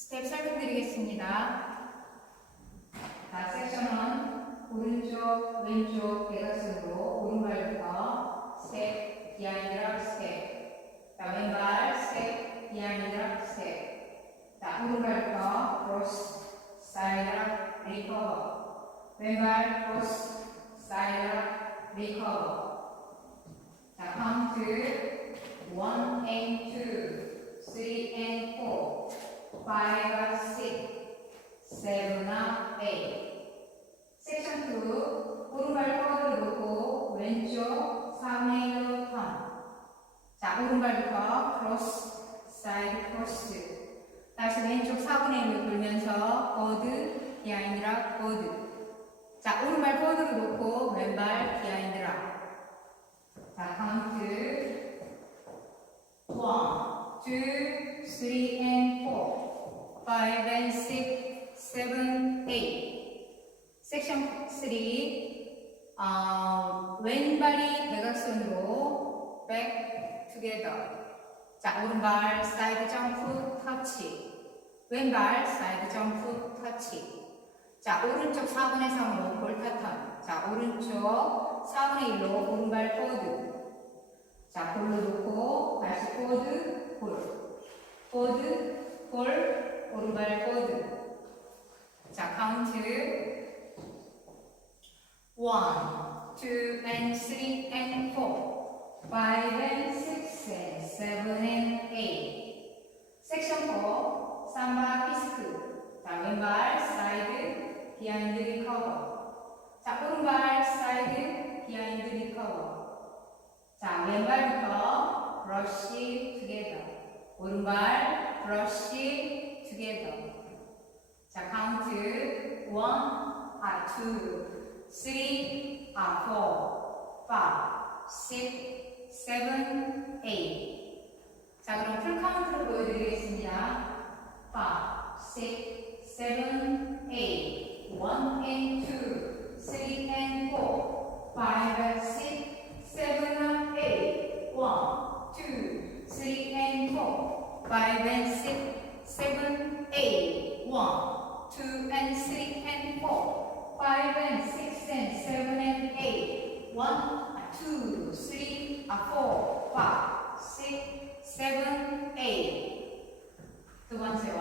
스텝 설명드리겠습니다. 자, 섹션은 오른쪽, 왼쪽 대각선으로 오른발부터 스텝, 비하인드락 스텝. 자, 왼발 스텝, 비하인드락 스텝. 자, 오른발부터 크로스, 사이드락, 리커버. 왼발 크로스, 사이드락, 리커버. 자, 카운트 1 and 2, 3 and 4, 5 and 6, 7 and 8. 섹션 2, 오른발 포워드를 놓고 왼쪽 3의 1로 턴. 자, 오른발부터 크로스, 사이드 크로스. 다시 왼쪽 4분의 1로 돌면서 포워드, 비하인드락, 포워드. 자, 오른발 포워드를 놓고 왼발 비하인드락. 자, 카운트 1, 2, 3 and 4, 5 and 6, 7, 8. 섹션 3, 왼발이 대각선으로 back together. 자, 오른발 사이드 점프 터치. 왼발 사이드 점프 터치. 자, 오른쪽 4분의 3으로 볼타 턴. 자, 오른쪽 4분의 1로 오른발 포워드. 자, 볼로 놓고 다시 포워드, 볼. 포워드, 볼, 오른발 포워드. 자, 카운트 1, 2 and 3 and 4, 5 and 6 and 7 and 8. 섹션 4, 삼바 피스크. 자, 왼발 사이드, 비하인드 리커버. 자, 오른발 사이드, 비하인드 리커버. 자, 왼발부터 브러쉬 투게더. 오른발 브러쉬 투게더. 자, 카운트 1, 2, 3, 4, 5, 6, 7, 8. 자, 그럼 풀 카운트로 보여드리겠습니다. 5, 6, 7, 8. 1 and 2, 3 and 4, 5 and 6, 7 and 8. 1, 2, 3 and 4, 5 and 6, 7, 8. 1, 2 and 3 and 4, 5 and 6 and 7 and 8. 1, 2, 3, 4, 5, 6, 7, 8. 두 번째 월.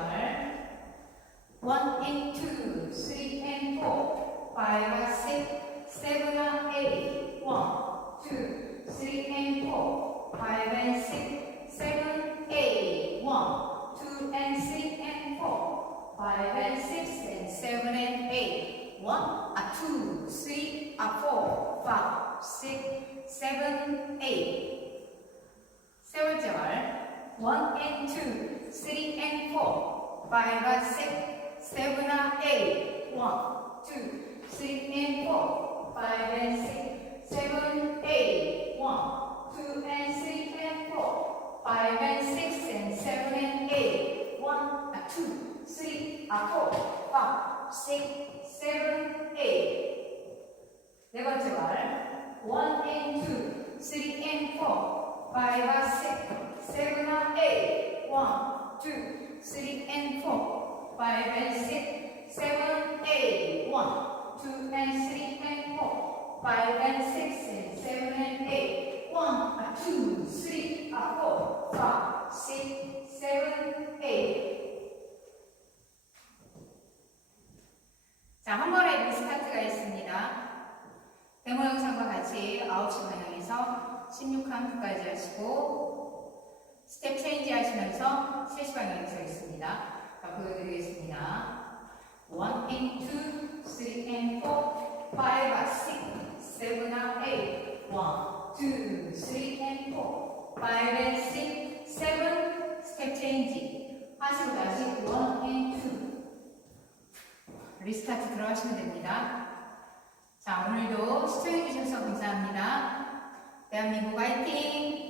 1 and 2, 3 and 4, 5 and 6, 7 and 8. 1, 2, 3 and 4, 5 and 6, 7, 8. 1, 2 and 3 and 4, 5 and 6 and 7 and 8. 1, 2, 3, 4, 5, 6, 7, 8. 세 번째 월. 1 and 2, 3 and 4, 5 and 6, 7 and 8. 1, 2, 3 and 4, 5 and 6, 7, 8. 1, 2 and 3 and 4, 5 and 6 and 7 and 8. 1, 2, 3, 4, 5, 6, 7, 8. 네 번째 월. 1 and 2, 3 and 4, 5 and 6, 7 and 8. 1, 2, 3 and 4, 5 and 6, 7, 8. 1, 2 and 3 and 4, 5 and 6 and 7 and 8. 1, 2, 3, 4, 5, 6, 7, 8. 자, 한 번에 리스타트가 있습니다. 데모 영상과 같이 9시 방향에서 16카운트까지 하시고 스텝 체인지 하시면서 3시 방향에서 있습니다. 자, 보여드리겠습니다. 1 and 2, 3 and 4, 5 and 6, 7 and 8. 1, 2, 3 and 4, 5 and 6, 7. 스텝 체인지 하시고 다시 1 and 2. 리스타트 들어가시면 됩니다. 자, 오늘도 시청해주셔서 감사합니다. 대한민국 화이팅!